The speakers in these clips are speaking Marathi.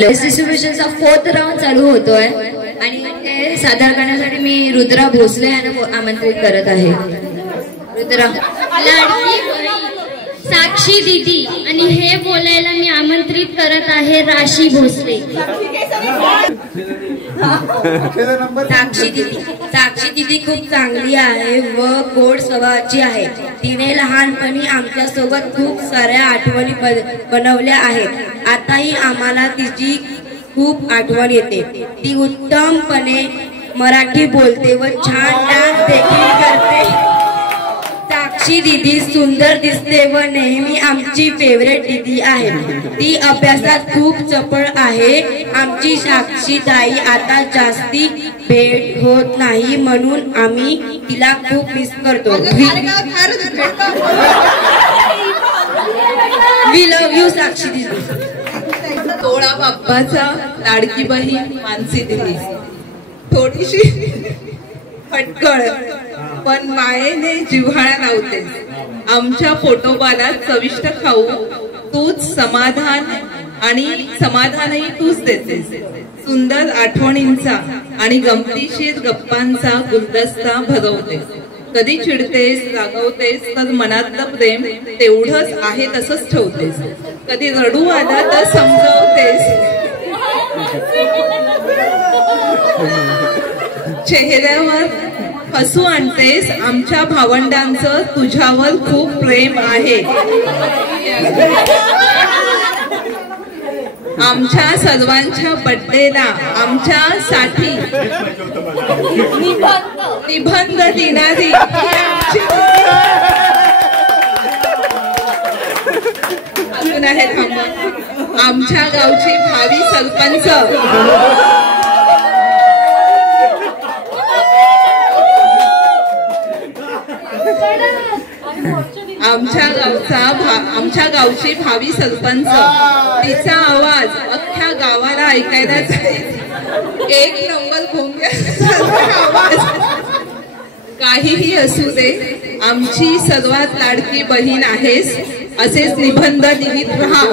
डिस्ट्रीब्युशनचा 4th राऊंड चालू होतोय आणि ते सादर करण्यासाठी मी रुद्रा भोसले यांना आमंत्रित करत आहे। रुद्रा लाडकी साक्षी दीदी आणि हे बोलायला मी आमंत्रित करत आहे राशी भोसले। साक्षी दीदी खूप चांगली आहे व गोड स्वभावाची आहे। तिने लहानपणी आमच्या सोबत खूप साऱ्या आठवणी बनवल्या आहेत। आताही आम्हाला तिची खूप आठवण येते। ती उत्तमपणे मराठी बोलते व छान डान्स देखील करते। साक्षी दीदी सुंदर दिसते व नेहमी आमची फेवरेट दीदी आहे। ती अभ्यासात खूप चपळ आहे। आमची साक्षी ताई आता जास्ती भेट होत नाही म्हणून आम्ही तिला खूप मिस करतो। वी लव यू साक्षी दीदी। तोळा बाप्पाचा लाडकी बहीण मानसी दीदी थोडीशी फटकळ पण मायेने जिव्हाळा लावते। आमच्या फोटोबाला चविष्ट खाऊ तूच समाधानही तूच देतेस। सुंदर आठवणींचा आणि गमतीशीर गप्पांचा गुलदस्ता भरवतेस। कधी चिडतेस रागवतेस तर मनातलं प्रेम तेवढंच आहे तसंच ठेवतेस। कधी रडू आला तर समजवतेस। चेहऱ्यावर हसू आणतेस। आमच्या भावंडांचं तुझ्यावर खूप प्रेम आहे। आमच्या सर्वांच्या बर्थडेला आमच्यासाठी निबंध देणारी आमच्या गावचे भावी सरपंच आमच्या गावची भावी सरपंच तिचा आवाज अख्ख्या गावाला ऐकायला जाईल। एक नंबर भोंग्या आवाज। काहीही असू दे आमची सर्वात लाडकी बहीण आहेस असेच निबंध लिहित राहा।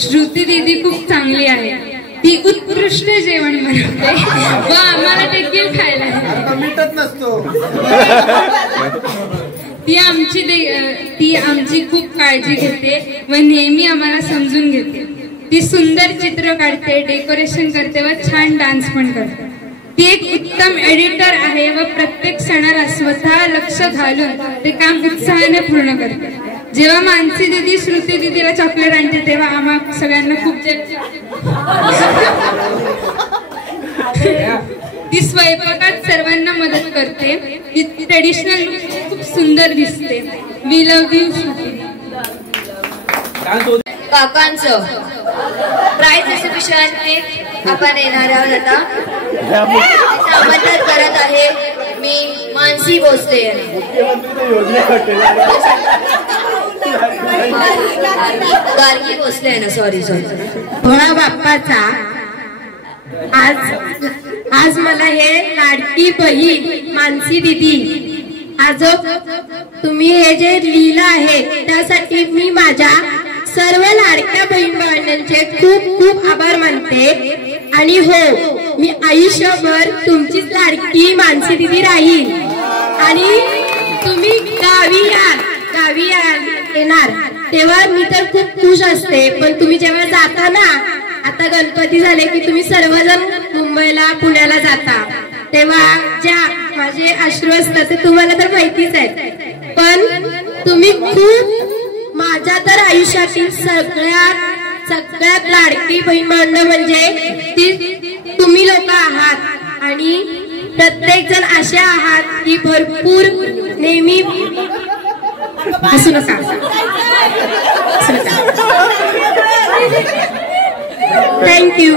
श्रुती दीदी खूप चांगली आहे। ती उत्कृष्ट जेवण बनवते व आम्हाला देखील खायला ती आमची खूप काळजी घेते व नेहमी आम्हाला समजून घेते। ती सुंदर चित्र काढते, डेकोरेशन करते व छान डान्स पण करते। ती एक उत्तम एडिटर आहे व प्रत्येक सणाला स्वतः लक्ष घालून ते काम उत्साहाने पूर्ण करते। जेव्हा मानसी दीदी श्रुती दीदीला चॉकलेट आणते तेव्हा आम्हा सगळ्यांना खूप ती स्वयंपाकात सर्वांना मदत करते। ती ट्रेडिशनल लुक खूप सुंदर दिसते। We love you Shruti. काकांचं प्राइज एक्झिबिशन आपण येणार आहोत आता। आमंत्रित करत आहे मी मानसी भोसले गार्गी भोसले ना सॉरी भोळा बाप्पाचा आज मला हे लाडकी बहीण मानसी दीदी आज तुम्ही हे जे लिहिलं आहे त्यासाठी मी माझ्या सर्व लाडक्या बहीण भावंडांचे खूप खूप आभार मानते। आणि हो मी आयुष्यभर तुमचीच लाडकी मानसी दीदी राहील। आणि तुम्ही गावी येणार तेव्हा मी तर खूप खुश असते। पण तुम्ही जेव्हा जाता ना आता गणपती झाले की तुम्ही सर्वजण मुंबईला पुण्याला जाता तेव्हा ज्या माझे अश्रू असतात ते तुम्हाला तर माहितीच आहेत। पण तुम्ही खूप माझ्या तर आयुष्यातील सगळ्यात लाडकी बहीण भावंड म्हणजे ती तुम्ही लोक आहात। आणि प्रत्येक जण असे आहात की भरपूर नेहमी हसू नका थँक्यू।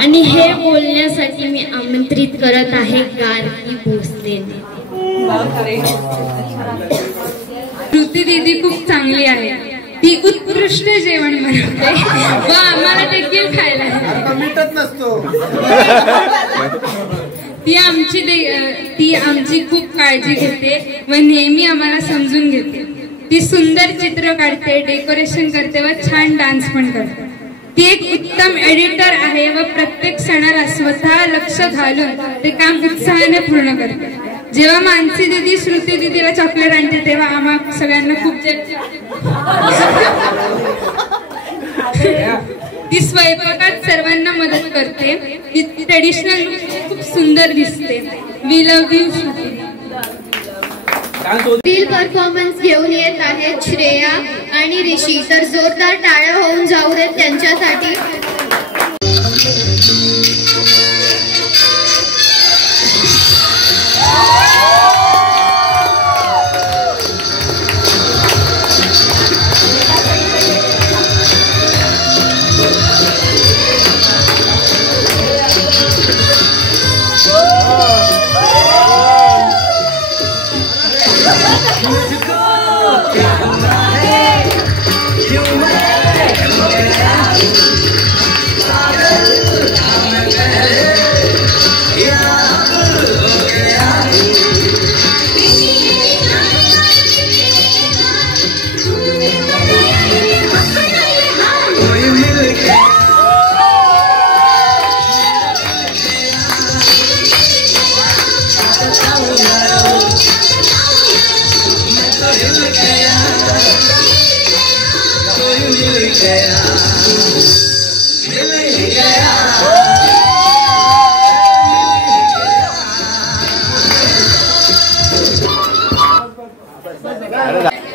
आणि हे बोलण्यासाठी मी आमंत्रित करत आहे गार्गी भोसले। श्रुती दीदी खूप चांगली आहे। ती उत्कृष्ट जेवण बनवते व आम्हाला देखील खायला ती आमची खूप काळजी घेते व नेहमी आम्हाला समजून घेते। ती सुंदर चित्र काढते, डेकोरेशन करते व छान डान्स पण करते. ती एक उत्तम एडिटर आहे व प्रत्येक सणाला स्वतः लक्ष घालून ते काम उत्साहाने पूर्ण करते. जेव्हा मानसी दीदी श्रुती दीदीला चॉकलेट आणते तेव्हा आम्हा सगळ्यांना खूप ती स्वयंपाकात सर्वांना मदत करते. ती ट्रेडिशनल खूप सुंदर दिसते. We love you Shruti. Reel performance घेऊन येत आहेत श्रेया आणि ऋषी, तर जोरदार टाळ्या होऊन जाऊ देत त्यांच्यासाठी.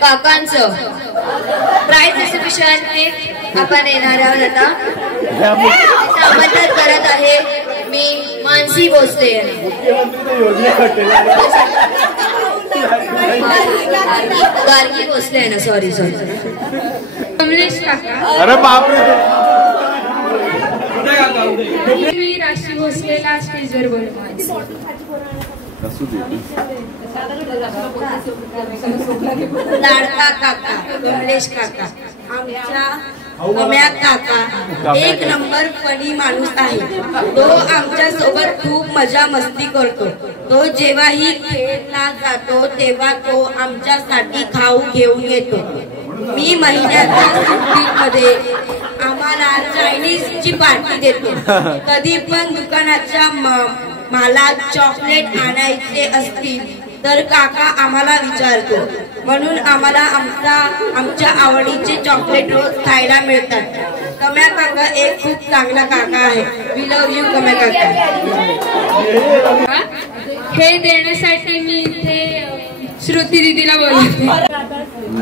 काकांचं प्राइज डिस्ट्रीब्युशन आपण येणार आहोत. आता आमंत्रित करत आहे मी मानसी भोसले. गार्गी भोसले आहे ना, सॉरी. कमलेश काका. अरे बापरे. मी राशी भोसलेला स्टेजवर बोलतो. लाडका काका, कमलेश काका, आमच्या कम्या काका एक नंबर फनी माणूस आहे. तो आमच्या सोबत खूप मजा मस्ती करतो. तो जेव्हाही खेळला जातो तेव्हा तो आमच्यासाठी खाऊ घेऊन येतो. मी महिन्याच्या सुट्टीमध्ये आम्हाला चायनीजची पार्टी देतो. कधी पण दुकानाच्या मालात चॉकलेट आणायचे असतील तर काका आम्हाला विचारतो. म्हणून आम्हाला आमच्या आवडीचे चॉकलेट रोज खायला मिळतात. कम्या काका एक खूप चांगला काका आहे. वी लव्ह यू कम्या काका. हे देण्यासाठी मी इथे श्रुती दीदीला बोलते.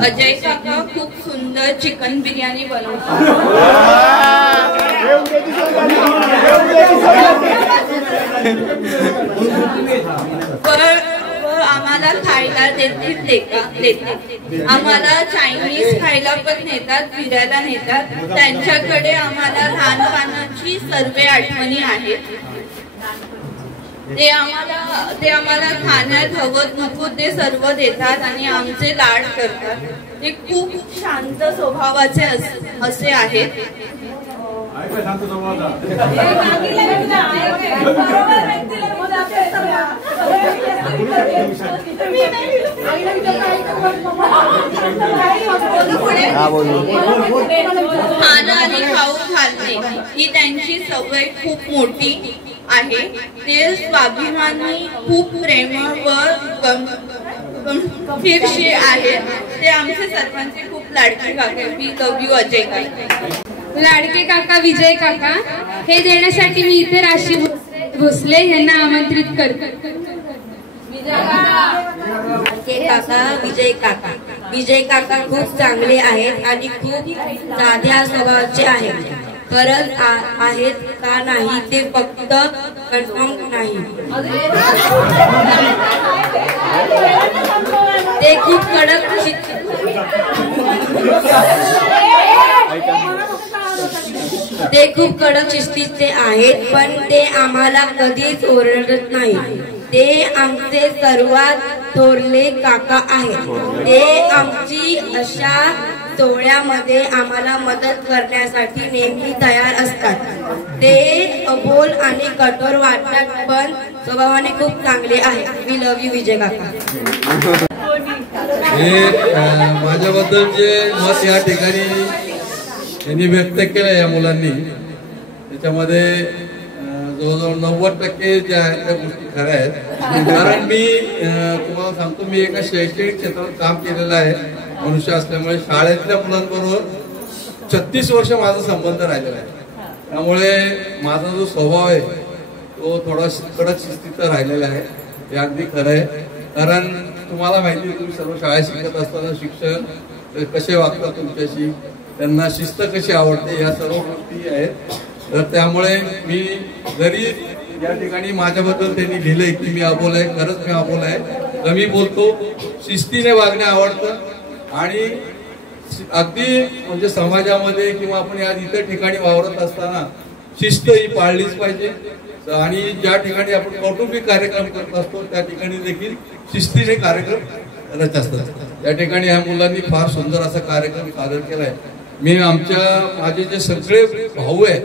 अजय काका खूप सुंदर चिकन बिर्याणी बनवतात. आम्हाला खायला देते. आम्हाला चायनीज खायला पण नेतात, फिरायला नेतात. त्यांच्याकडे आम्हाला लहानपणाची सर्व आठवणी आहेत. ते आम्हाला खाण्यात हवं नको ते सर्व देतात आणि आमचे लाड करतात. ते खूप शांत स्वभावाचे असे आहेत. खाणं आणि खाऊ घालणे ही त्यांची सवय खूप मोठी आहे. ते स्वाभिमानी, खूप प्रेमळ व गंभीरशी आहेत. ते आमचे सर्वांचे खूप लाडके काका. वी लव्ह यू अजय काका. लाडके काका विजय काका. हे देण्यासाठी मी इथे राशी भोसले यांना आमंत्रित करते. काका विजय काका खूप चांगले आहेत आणि खूप साध्या स्वभावाचे आहेत. खरंच आहेत का नाही ते फक्त कन्फर्म नाही. ते खूप कडक शिस्तीचे आहेत, पण ते आम्हाला कधीच ओरडत नाही. ते आमचे सर्वात थोरले काका आहेत. ते आमची अशा सोहळ्यामध्ये आम्हाला मदत करण्यासाठी नेहमी तयार असतात. ते अबोल आणि कठोर वाटतात पण स्वभावाने खूप चांगले आहेत. वी लव्ह यू विजय काका. माझ्याबद्दल जे मत या ठिकाणी यांनी व्यक्त केलं या मुलांनी, त्याच्यामध्ये जवळजवळ 90% जे आहेत त्या गोष्टी खऱ्या आहेत. कारण मी तुम्हाला सांगतो, मी एका शैक्षणिक क्षेत्रात काम केलेलं आहे मनुष्य असल्यामुळे. शाळेतल्या मुलांबरोबर 36 वर्ष माझा संबंध राहिलेला आहे. त्यामुळे माझा जो स्वभाव आहे तो थोडा कडक शिस्तीचा राहिलेला आहे. हे अगदी खरं आहे. कारण तुम्हाला माहिती आहे, तुम्ही सर्व शाळेत शिकत असताना शिक्षक कसे वागतात तुमच्याशी, त्यांना शिस्त कशी आवडते, या सर्व गोष्टी आहेत. तर त्यामुळे मी जरी या ठिकाणी माझ्याबद्दल त्यांनी लिहिलंय की मी अबोल आहे, खरंच मी अबोल आहे, तर मी बोलतो शिस्तीने वागणे आवडतं. आणि अगदी म्हणजे समाजामध्ये किंवा आपण या इतर ठिकाणी वावरत असताना शिस्त ही पाळलीच पाहिजे. आणि ज्या ठिकाणी आपण कौटुंबिक कार्यक्रम करत असतो त्या ठिकाणी देखील शिस्तीने कार्यक्रम करत असतात. त्या ठिकाणी ह्या मुलांनी फार सुंदर असा कार्यक्रम सादर केलाय. मी माझे जे सगळे भाऊ आहेत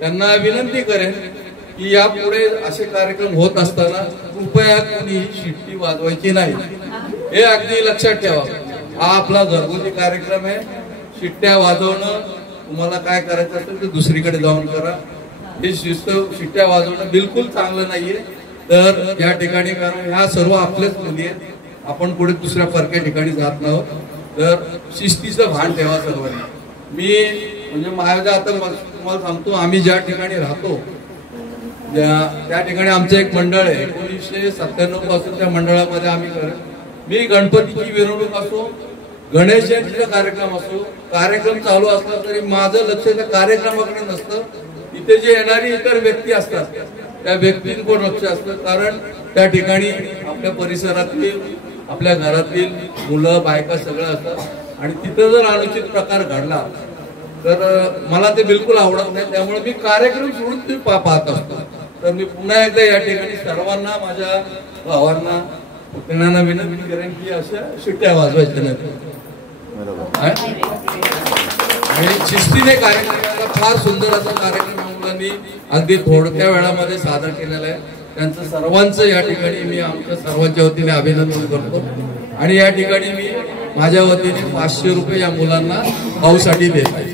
त्यांना विनंती करेन की यापुढे असे कार्यक्रम होत असताना कृपया कोणी शिट्टी वाजवायची नाही, हे अगदी लक्षात ठेवा. हा आपला घरगुती कार्यक्रम आहे. शिट्ट्या वाजवणं तुम्हाला काय करायचं असेल तर दुसरीकडे जाऊन करा. हे शिट्ट्या वाजवणं बिलकुल चांगलं नाहीये. तर या ठिकाणी कारण ह्या सर्व आपल्याच मुली आहेत, आपण पुढे दुसऱ्या परक्या ठिकाणी जात नाहोत. तर शिस्तीचं भान ठेवा सर्वांनी. मी म्हणजे माझ्या आता तुम्हाला सांगतो, आम्ही ज्या ठिकाणी राहतो त्या ठिकाणी आमचं एक मंडळ आहे. 1997 पासून त्या मंडळामध्ये आम्ही मी गणपतीची मिरवणूक असो, गणेश जयंतीचा कार्यक्रम असो, कार्यक्रम चालू असला तरी माझं लक्ष त्या कार्यक्रमाकडे नसतं. इथे जे येणारी इतर व्यक्ती असतात त्या व्यक्तींवर लक्ष असतं. कारण त्या ठिकाणी आपल्या परिसरातील, आपल्या घरातील मुलं बायका सगळं असतात. आणि तिथं जर अनुचित प्रकार घडला तर मला ते बिलकुल आवडत नाही. त्यामुळे मी कार्यक्रम सोडून ते पाहत असतो. तर मी पुन्हा एकदा या ठिकाणी सर्वांना, माझ्या भावांना, पुतण्यांना विनंती करेन की अशा शिट्ट्या वाजवायच्या नाही. आणि शिस्तीने कार्यक्रमाला फार सुंदर असा कार्यक्रम मुलांनी अगदी थोडक्या वेळामध्ये सादर केलेला आहे. त्यांचं सर्वांचं या ठिकाणी मी आमच्या सर्वांच्या वतीने अभिनंदन करतो. आणि या ठिकाणी मी माझ्या वतीने 500 रुपये या मुलांना भाऊसाठी देत आहे.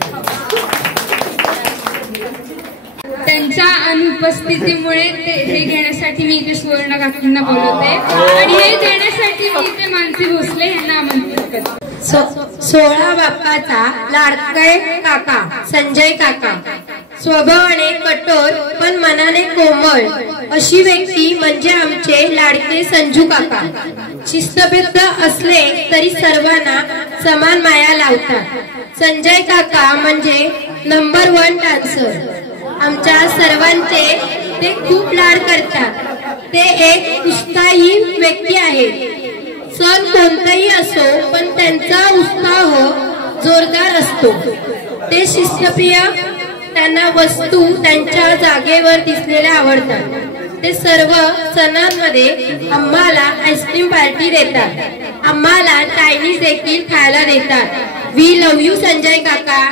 त्यांच्या अनुपस्थितीमुळे हे घेण्यासाठी मी इथे सुवर्ण काकींना बोलवते आणि हे देण्यासाठी मी इथे मानसी भोसले यांना आमंत्रित करते. 16 बाप्पाचा लाडके काका संजय काका, स्वभावाने कठोर पण मनाने कोमल अशी व्यक्ती म्हणजे आमचे लाडके संजू काका. शिस्तबद्ध असले तरी सर्वांना समान माया लावतात. संजय काका म्हणजे नंबर 1 डान्सर. आमच्या सर्वांचे ते खूप लाड करतात. ते एक उत्साही व्यक्ती आहेत. सण कोणताही असो पण त्यांचा उत्साह जोरदार असतो. ते शिस्तप्रिय, त्यांना वस्तू त्यांच्या जागेवर दिसलेल्या आवडतात. ते सर्व सणांमध्ये आम्हाला आईस्क्रीम पार्टी देतात. आम्हाला चायनीज देखील खायला देतात. वी लव्ह यू संजय काका.